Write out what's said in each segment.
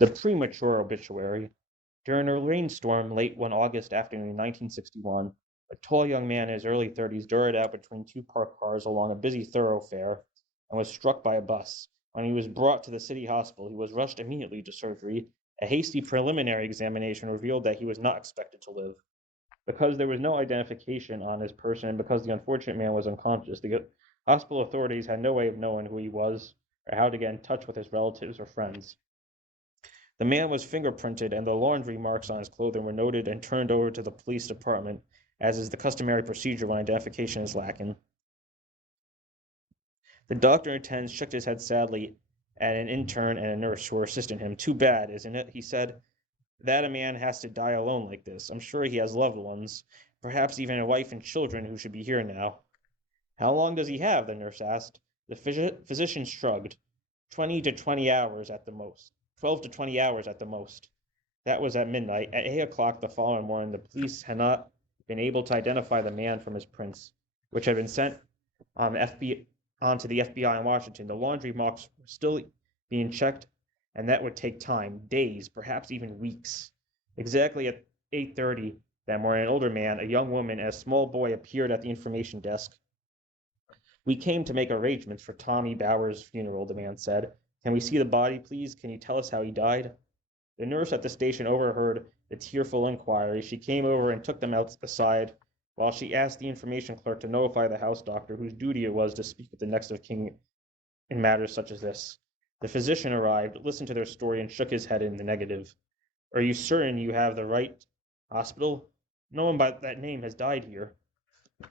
The Premature Obituary. During a rainstorm late one August afternoon in 1961, a tall young man in his early 30s darted out between two parked cars along a busy thoroughfare and was struck by a bus. When he was brought to the city hospital, he was rushed immediately to surgery. A hasty preliminary examination revealed that he was not expected to live. Because there was no identification on his person and because the unfortunate man was unconscious, the hospital authorities had no way of knowing who he was or how to get in touch with his relatives or friends. The man was fingerprinted, and the laundry marks on his clothing were noted and turned over to the police department, as is the customary procedure when identification is lacking. The doctor in attendance shook his head sadly at an intern and a nurse who were assisting him. "Too bad, isn't it?" he said, "that a man has to die alone like this. I'm sure he has loved ones, perhaps even a wife and children who should be here now." "How long does he have?" the nurse asked. The physician shrugged. 12 to 20 hours at the most. That was at midnight. At 8 o'clock the following morning, the police had not been able to identify the man from his prints, which had been sent on to the FBI in Washington. The laundry marks were still being checked, and that would take time, days, perhaps even weeks. Exactly at 8:30 that morning, an older man, a young woman, and a small boy appeared at the information desk. "We came to make arrangements for Tommy Bauer's funeral," the man said. "Can we see the body, please? Can you tell us how he died?" The nurse at the station overheard the tearful inquiry. She came over and took them aside while she asked the information clerk to notify the house doctor, whose duty it was to speak with the next of kin in matters such as this. The physician arrived, listened to their story, and shook his head in the negative. "Are you certain you have the right hospital? No one by that name has died here."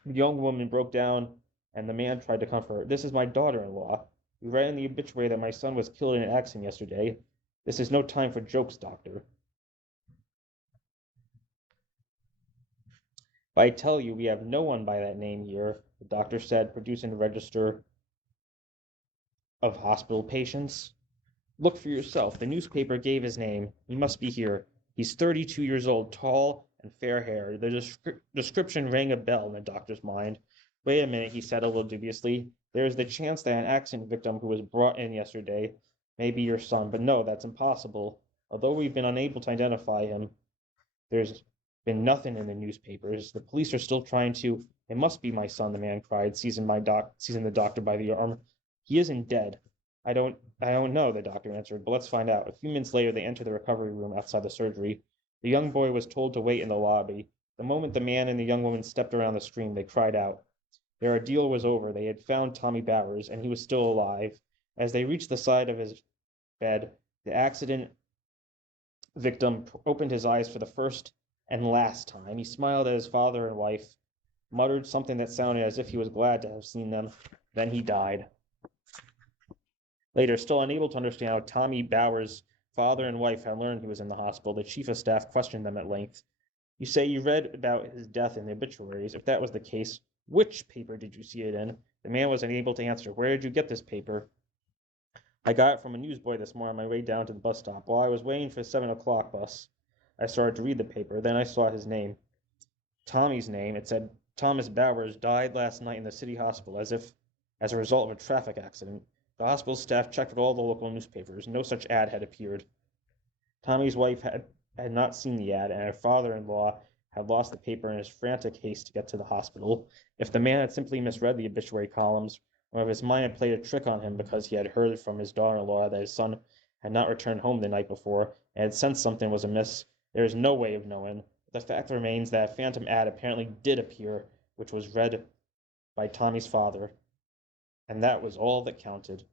The young woman broke down, and the man tried to comfort her. "This is my daughter-in-law. We read in the obituary that my son was killed in an accident yesterday. This is no time for jokes, doctor." "But I tell you, we have no one by that name here," the doctor said, producing the register of hospital patients. "Look for yourself. The newspaper gave his name. He must be here. He's 32 years old, tall and fair-haired." The description rang a bell in the doctor's mind. "Wait a minute," he said a little dubiously. "There is the chance that an accident victim who was brought in yesterday may be your son, but no, that's impossible. Although we've been unable to identify him, there's been nothing in the newspapers. The police are still trying to—" "It must be my son," the man cried, seizing the doctor by the arm. "He isn't dead." I don't know," the doctor answered, "but let's find out." A few minutes later they entered the recovery room outside the surgery. The young boy was told to wait in the lobby. The moment the man and the young woman stepped around the screen, they cried out. Their ordeal was over. They had found Tommy Bowers, and he was still alive. As they reached the side of his bed, the accident victim opened his eyes for the first and last time. He smiled at his father and wife, muttered something that sounded as if he was glad to have seen them. Then he died. Later, still unable to understand how Tommy Bowers' father and wife had learned he was in the hospital, the chief of staff questioned them at length. "You say you read about his death in the obituaries. If that was the case, which paper did you see it in?" The man was unable to answer. "Where did you get this paper?" "I got it from a newsboy this morning on my way down to the bus stop. While I was waiting for the 7 o'clock bus, I started to read the paper. Then I saw his name. Tommy's name. It said, 'Thomas Bowers died last night in the city hospital as a result of a traffic accident.' The hospital staff checked with all the local newspapers. No such ad had appeared." Tommy's wife had not seen the ad, and her father-in-law had lost the paper in his frantic haste to get to the hospital. If the man had simply misread the obituary columns, or if his mind had played a trick on him because he had heard from his daughter-in-law that his son had not returned home the night before and had sensed something was amiss, there is no way of knowing. But the fact remains that a phantom ad apparently did appear, which was read by Tommy's father, and that was all that counted.